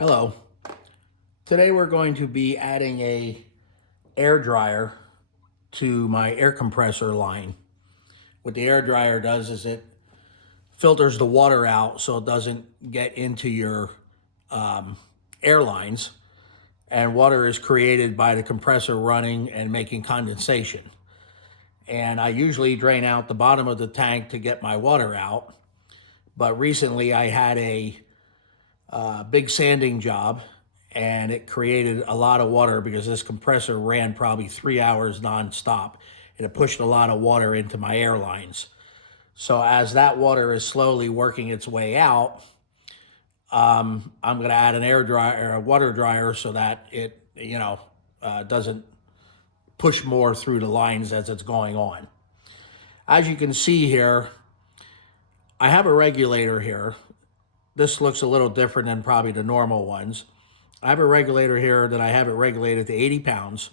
Hello. Today we're going to be adding a air dryer to my air compressor line. What the air dryer does is it filters the water out so it doesn't get into your air lines, and water is created by the compressor running and making condensation. And I usually drain out the bottom of the tank to get my water out, but recently I had a big sanding job, and it created a lot of water because this compressor ran probably 3 hours nonstop, and it pushed a lot of water into my air lines. So as that water is slowly working its way out, I'm going to add an air dryer, a water dryer, so that it doesn't push more through the lines as it's going on. As you can see here, I have a regulator here. This looks a little different than probably the normal ones. I have a regulator here that I have it regulated to 80 pounds.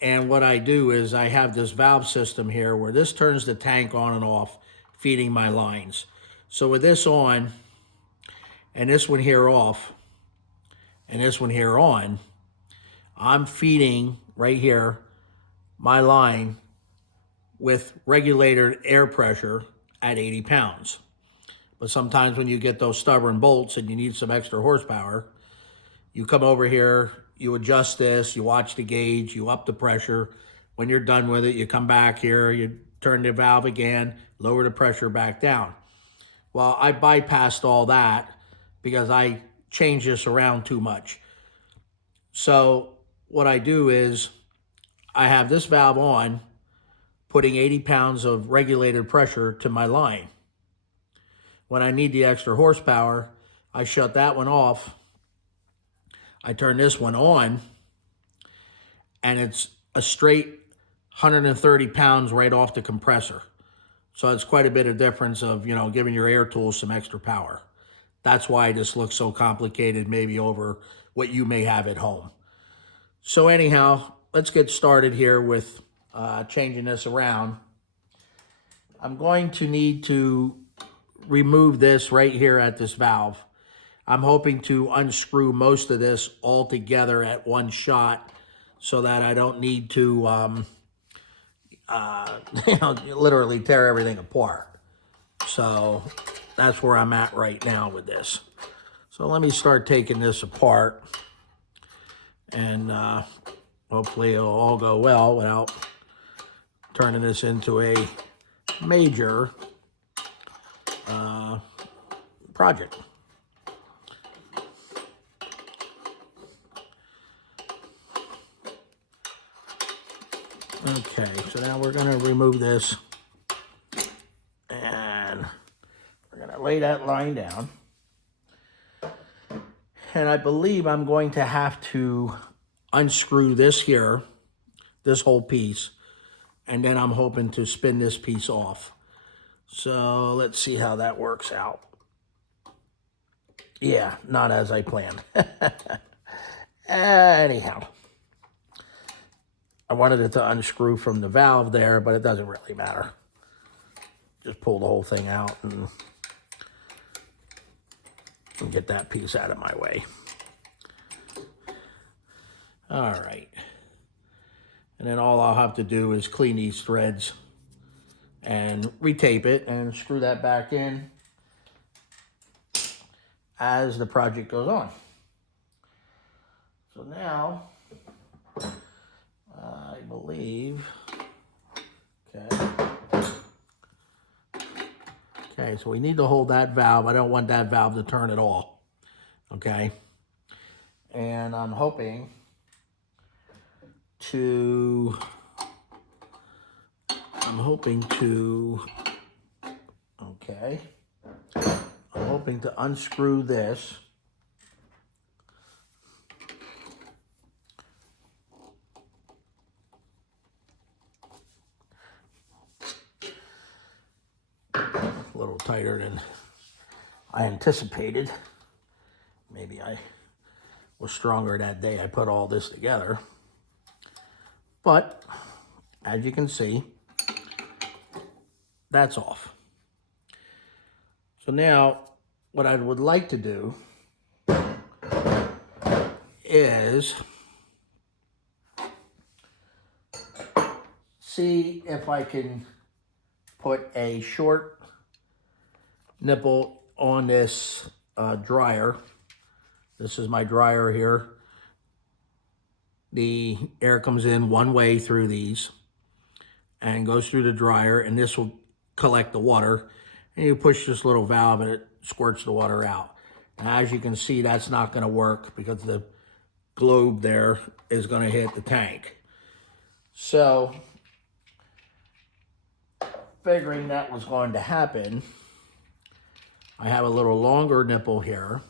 And what I do is I have this valve system here where this turns the tank on and off, feeding my lines. So with this on, and this one here off, and this one here on, I'm feeding right here my line with regulated air pressure at 80 pounds. But sometimes when you get those stubborn bolts and you need some extra horsepower, you come over here, you adjust this, you watch the gauge, you up the pressure. When you're done with it, you come back here, you turn the valve again, lower the pressure back down. Well, I bypassed all that because I changed this around too much. So what I do is I have this valve on, putting 80 pounds of regulated pressure to my line. When I need the extra horsepower, I shut that one off. I turn this one on, and it's a straight 130 pounds right off the compressor. So it's quite a bit of difference of, giving your air tools some extra power. That's why this looks so complicated, maybe over what you may have at home. So anyhow, let's get started here with changing this around. I'm going to need to remove this right here at this valve. I'm hoping to unscrew most of this all together at one shot so that I don't need to literally tear everything apart. So that's where I'm at right now with this. So let me start taking this apart, and hopefully it'll all go well without turning this into a major project. Okay, so now we're going to remove this, and we're going to lay that line down. And I believe I'm going to have to unscrew this here, this whole piece, and then I'm hoping to spin this piece off. So let's see how that works out. Yeah, not as I planned. Anyhow, I wanted it to unscrew from the valve there, but it doesn't really matter. Just pull the whole thing out and get that piece out of my way. All right. And then all I'll have to do is clean these threads and retape it and screw that back in as the project goes on. So now, I believe, okay, so we need to hold that valve. I don't want that valve to turn at all, okay? And I'm hoping to, okay, I'm hoping to unscrew this. A little tighter than I anticipated. Maybe I was stronger that day I put all this together. But as you can see, that's off. So now what I would like to do is see if I can put a short nipple on this dryer. This is my dryer here. The air comes in one way through these and goes through the dryer, and this will collect the water. And you push this little valve and it squirts the water out. And as you can see, that's not going to work because the globe there is going to hit the tank. So, figuring that was going to happen, I have a little longer nipple here.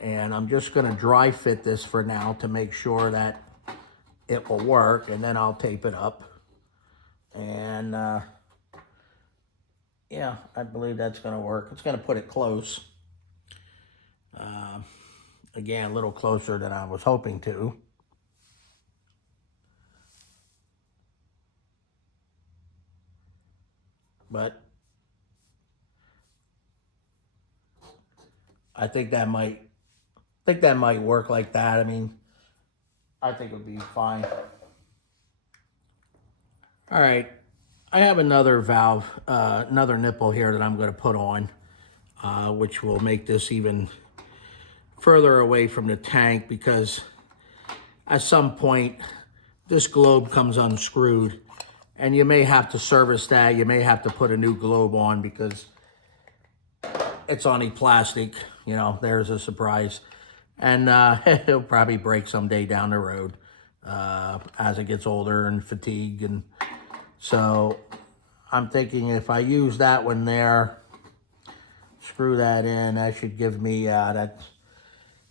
And I'm just going to dry fit this for now to make sure that it will work, and then I'll tape it up. And yeah, I believe that's going to work. It's going to put it close. Again, a little closer than I was hoping to. But I think that might work like that. I mean, I think it would be fine. All right, I have another valve, another nipple here that I'm going to put on, which will make this even further away from the tank, because at some point this globe comes unscrewed and you may have to service that. You may have to put a new globe on because it's only plastic. You know, there's a surprise. And it'll probably break someday down the road as it gets older and fatigued. And so I'm thinking if I use that one there, screw that in, that should give me, that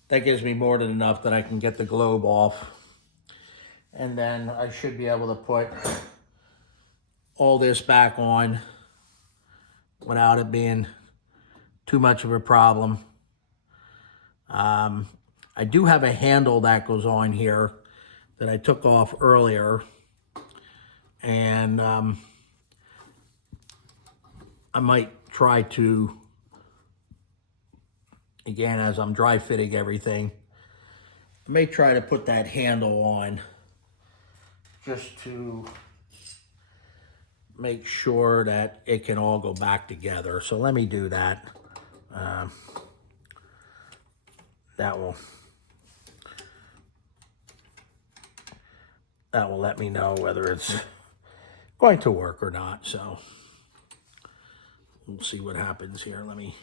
gives me more than enough that I can get the globe off. And then I should be able to put all this back on without it being too much of a problem. I do have a handle that goes on here that I took off earlier, and I might try to, again, as I'm dry fitting everything, I may try to put that handle on just to make sure that it can all go back together. So let me do that. That will let me know whether it's going to work or not. So we'll see what happens here. Let me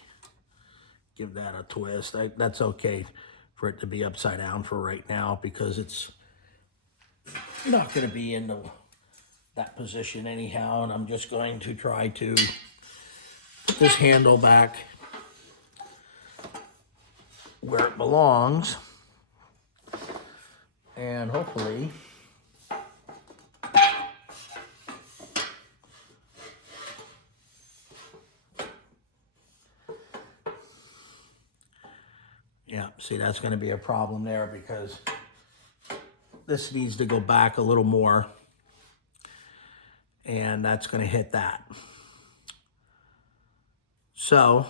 give that a twist. That's okay for it to be upside down for right now, because it's not going to be in that position anyhow. And I'm just going to try to put this handle back where it belongs, and hopefully yeah, see, that's going to be a problem there because this needs to go back a little more, and that's going to hit that. So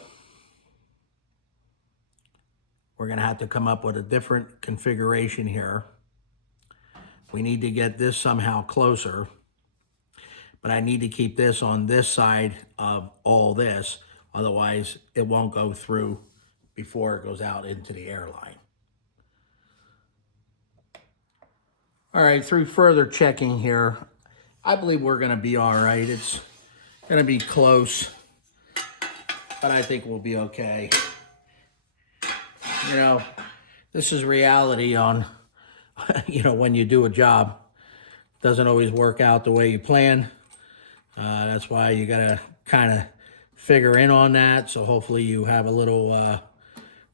we're going to have to come up with a different configuration here. We need to get this somehow closer, but I need to keep this on this side of all this. Otherwise, it won't go through before it goes out into the airline. All right, through further checking here, I believe we're going to be all right. It's going to be close, but I think we'll be okay. You know, this is reality on, you know, when you do a job. It doesn't always work out the way you plan. That's why you got to kind of figure in on that. So hopefully you have a little,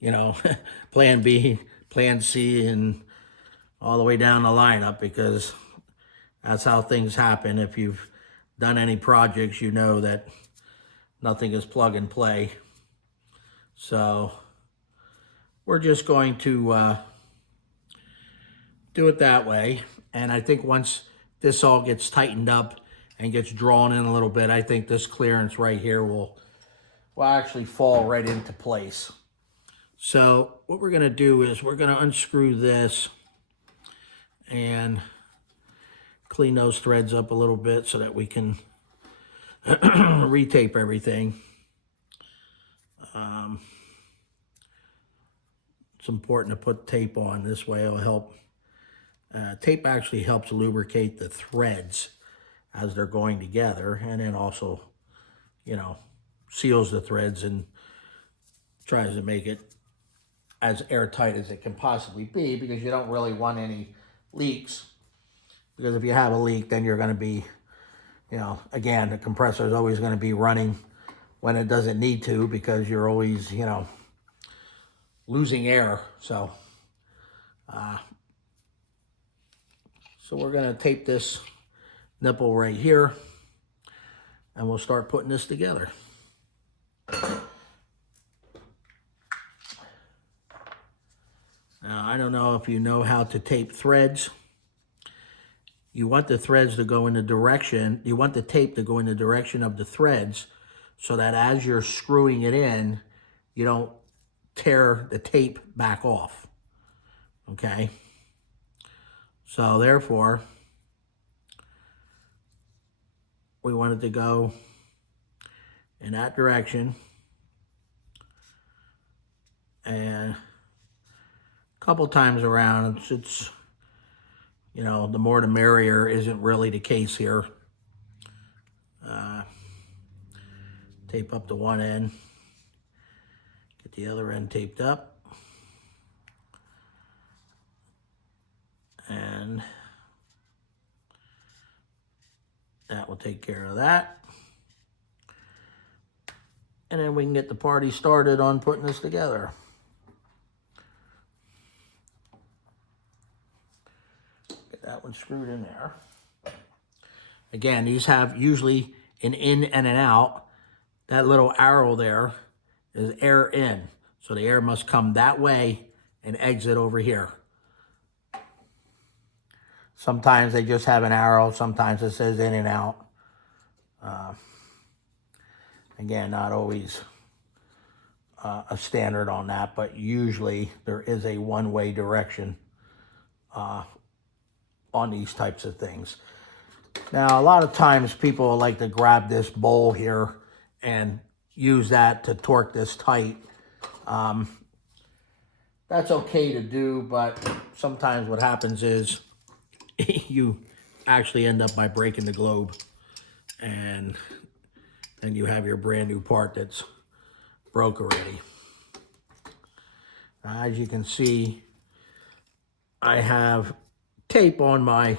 you know, plan B, plan C, and all the way down the lineup, because that's how things happen. If you've done any projects, you know that nothing is plug and play. So we're just going to do it that way. And I think once this all gets tightened up and gets drawn in a little bit, I think this clearance right here will actually fall right into place. So what we're gonna do is we're gonna unscrew this and clean those threads up a little bit so that we can retape everything. It's important to put tape on. This way it'll help. Tape actually helps lubricate the threads as they're going together, and then also, you know, seals the threads and tries to make it as airtight as it can possibly be, because you don't really want any leaks. Because if you have a leak, then you're going to be, you know, again, the compressor is always going to be running when it doesn't need to, because you're always, you know, losing air. So we're going to tape this nipple right here, and we'll start putting this together. Now, I don't know if you know how to tape threads. You want the threads to go in the direction, you want the tape to go in the direction of the threads, so that as you're screwing it in, you don't tear the tape back off, okay? So therefore, we want it to go in that direction, and a couple times around. It's you know, the more the merrier isn't really the case here. Tape up the one end, get the other end taped up, and that will take care of that. And then we can get the party started on putting this together. Get that one screwed in there. Again, these have usually an in and an out. That little arrow there is air in. So the air must come that way and exit over here. Sometimes they just have an arrow. Sometimes it says in and out. Again, not always a standard on that, but usually there is a one-way direction on these types of things. Now, a lot of times people like to grab this bowl here and use that to torque this tight. That's okay to do, but sometimes what happens is you actually end up by breaking the globe, and then you have your brand new part that's broke already. As you can see, I have tape on my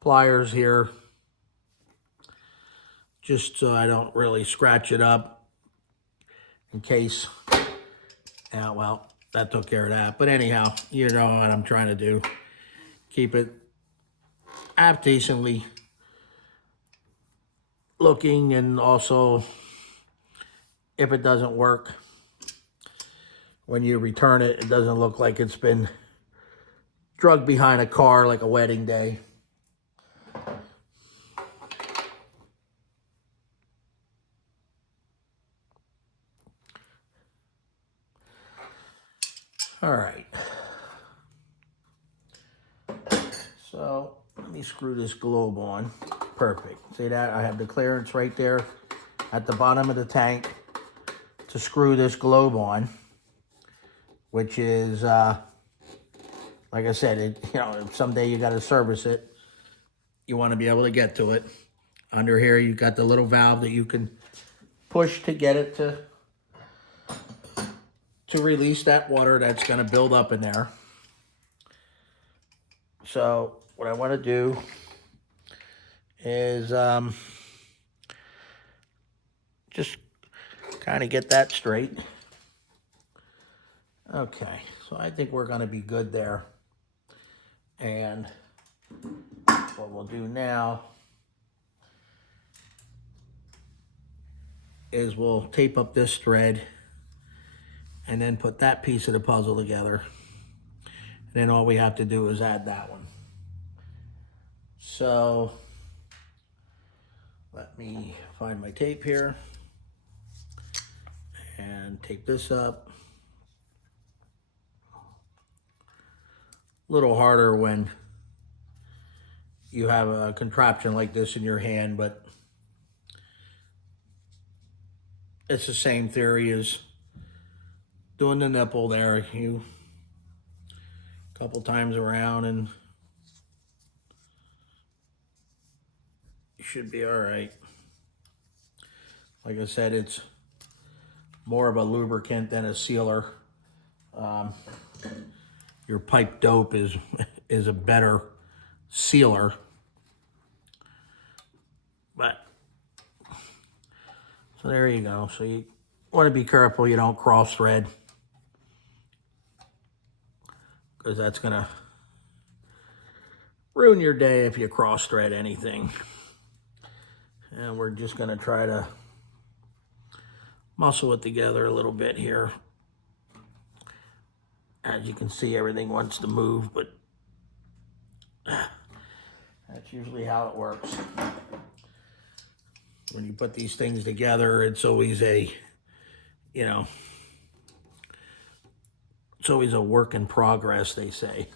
pliers here, just so I don't really scratch it up in case. Yeah, well, that took care of that. But anyhow, you know what I'm trying to do. Keep it half decently looking, and also if it doesn't work, when you return it, it doesn't look like it's been drugged behind a car like a wedding day. All right. So let me screw this globe on. Perfect. See that? I have the clearance right there at the bottom of the tank to screw this globe on, which is, like I said, you know, if someday you got to service it, you want to be able to get to it. Under here, you've got the little valve that you can push to get it to release that water that's going to build up in there. So what I want to do is just kind of get that straight. Okay, so I think we're going to be good there. And what we'll do now is we'll tape up this thread and then put that piece of the puzzle together. And then all we have to do is add that one. So let me find my tape here and tape this up. a little harder when you have a contraption like this in your hand, but it's the same theory as doing the nipple there. You a couple times around and you should be all right. Like I said, it's more of a lubricant than a sealer. Your pipe dope is a better sealer, but so there you go. So you want to be careful you don't cross thread, because that's gonna ruin your day if you cross thread anything. And we're just gonna try to muscle it together a little bit here. As you can see, everything wants to move, but that's usually how it works. When you put these things together, it's always a, it's always a work in progress, they say.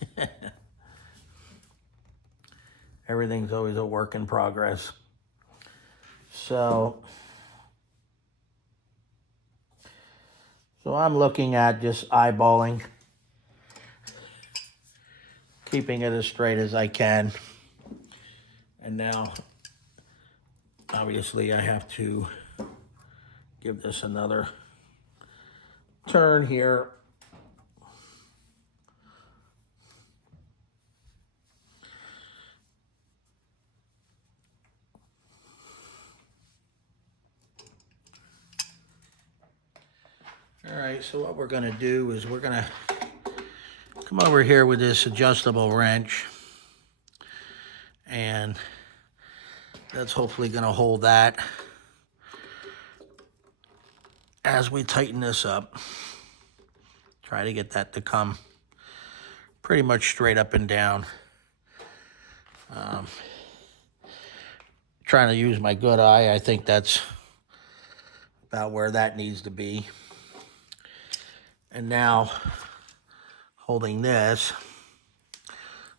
Everything's always a work in progress. So I'm looking at just eyeballing, keeping it as straight as I can. And now, obviously, I have to give this another turn here. All right, so what we're gonna do is we're gonna come over here with this adjustable wrench, and that's hopefully gonna hold that as we tighten this up. Try to get that to come pretty much straight up and down. Trying to use my good eye, I think that's about where that needs to be. And now, holding this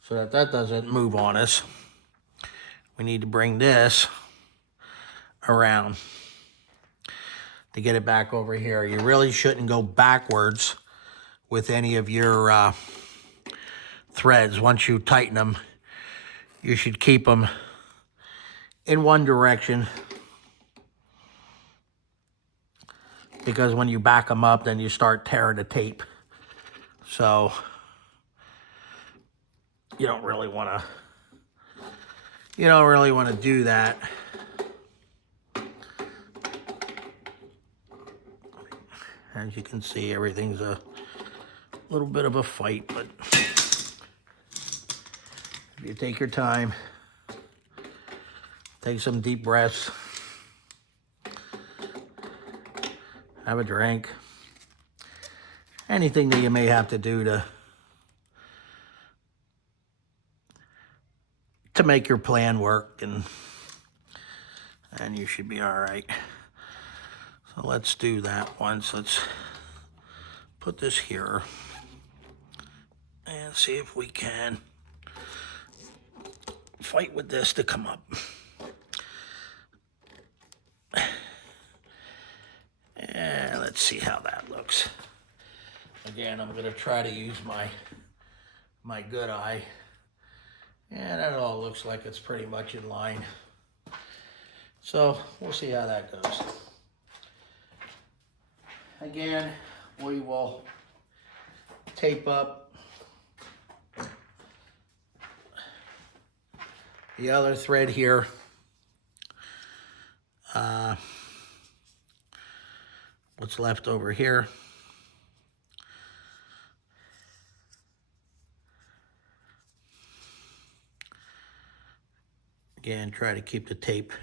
so that that doesn't move on us, we need to bring this around to get it back over here. You really shouldn't go backwards with any of your threads. Once you tighten them, you should keep them in one direction, because when you back them up, then you start tearing the tape. So you don't really want to do that. As you can see, everything's a little bit of a fight, but if you take your time, take some deep breaths, have a drink, anything that you may have to do to make your plan work, and you should be all right. So let's do that once. Let's put this here and see if we can fight with this to come up. And let's see how that looks. Again, I'm going to try to use my good eye. And it all looks like it's pretty much in line. So we'll see how that goes. Again, we will tape up the other thread here. What's left over here. Again, try to keep the tape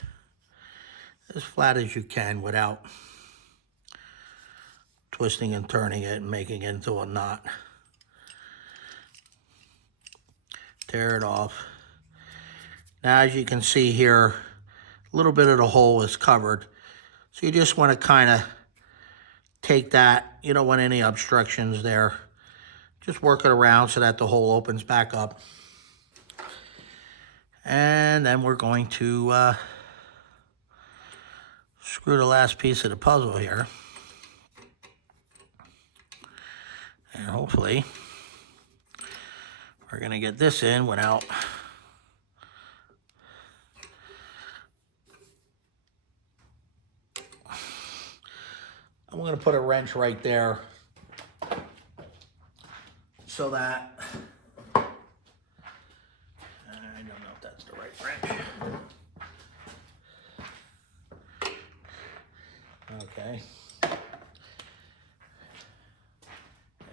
as flat as you can without twisting and turning it and making it into a knot. Tear it off. Now, as you can see here, a little bit of the hole is covered. So you just want to kind of take that, you don't want any obstructions there. Just work it around so that the hole opens back up. And then we're going to screw the last piece of the puzzle here. And hopefully we're going to get this in without I'm going to put a wrench right there so that I don't know if that's the right wrench. Okay.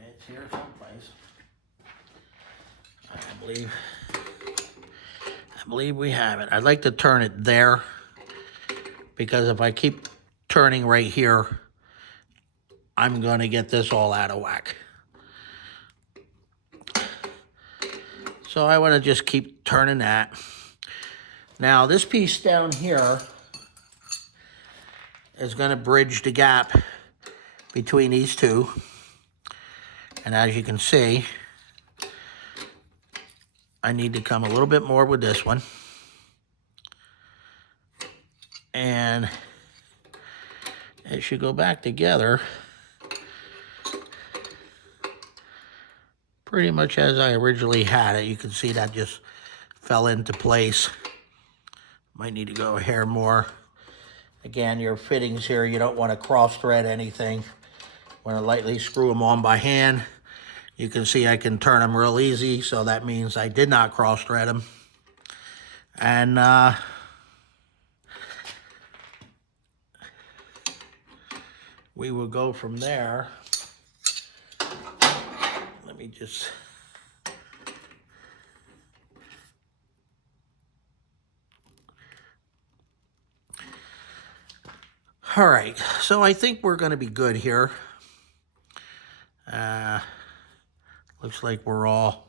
It's here someplace. I believe we have it. I'd like to turn it there because if I keep turning right here, I'm going to get this all out of whack. So I want to just keep turning that. Now this piece down here is going to bridge the gap between these two. And as you can see, I need to come a little bit more with this one. And it should go back together pretty much as I originally had it. You can see that just fell into place. Might need to go a hair more. Again, your fittings here, you don't want to cross thread anything. Want to lightly screw them on by hand. You can see I can turn them real easy, so that means I did not cross thread them. And we will go from there. Let me just... All right, so I think we're going to be good here. Looks like we're all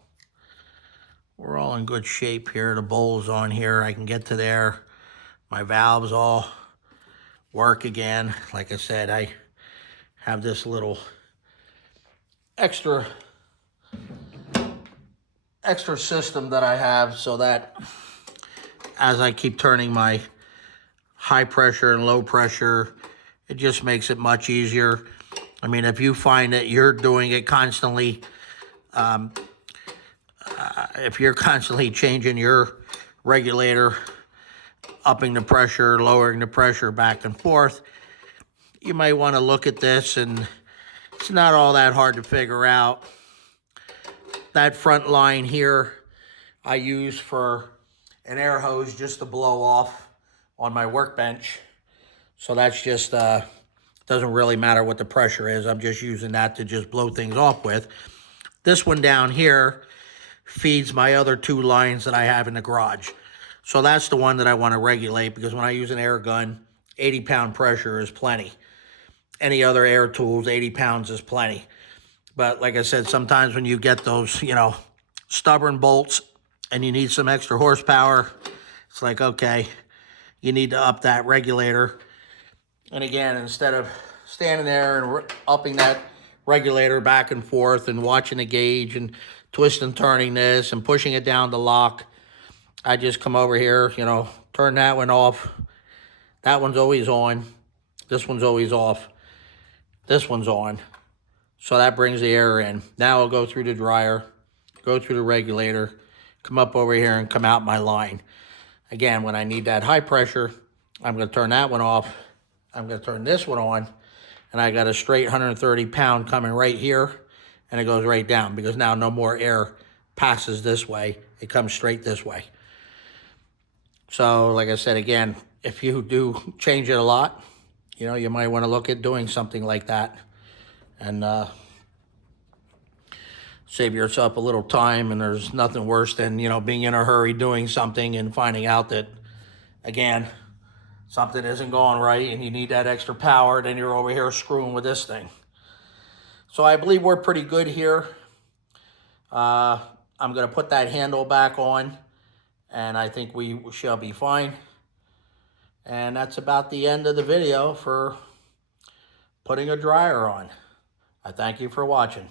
in good shape here. The bowl's on here. I can get to there. My valves all work again. Like I said, I have this little extra system that I have so that as I keep turning my high pressure and low pressure, it just makes it much easier. I mean, if you find that you're doing it constantly, if you're constantly changing your regulator, upping the pressure, lowering the pressure back and forth, you might want to look at this, and it's not all that hard to figure out. That front line here I use for an air hose just to blow off on my workbench. So that's just, doesn't really matter what the pressure is. I'm just using that to just blow things off with. This one down here feeds my other two lines that I have in the garage. So that's the one that I want to regulate, because when I use an air gun, 80-pound pressure is plenty. Any other air tools, 80 pounds is plenty. But like I said, sometimes when you get those, stubborn bolts and you need some extra horsepower, it's like, okay, you need to up that regulator. And again, instead of standing there and upping that regulator back and forth and watching the gauge and twisting and turning this and pushing it down to lock, I just come over here, turn that one off. That one's always on. This one's always off. This one's on. So that brings the air in. Now I'll go through the dryer, go through the regulator, come up over here and come out my line. Again, when I need that high pressure, I'm going to turn that one off. I'm going to turn this one on, and I got a straight 130 pound coming right here, and it goes right down, because now no more air passes this way. It comes straight this way. So like I said, again, if you do change it a lot, you might want to look at doing something like that and save yourself a little time. And there's nothing worse than, being in a hurry doing something and finding out that, again, something isn't going right and you need that extra power, then you're over here screwing with this thing. So I believe we're pretty good here. I'm going to put that handle back on, and I think we shall be fine. And that's about the end of the video for putting a dryer on. I thank you for watching.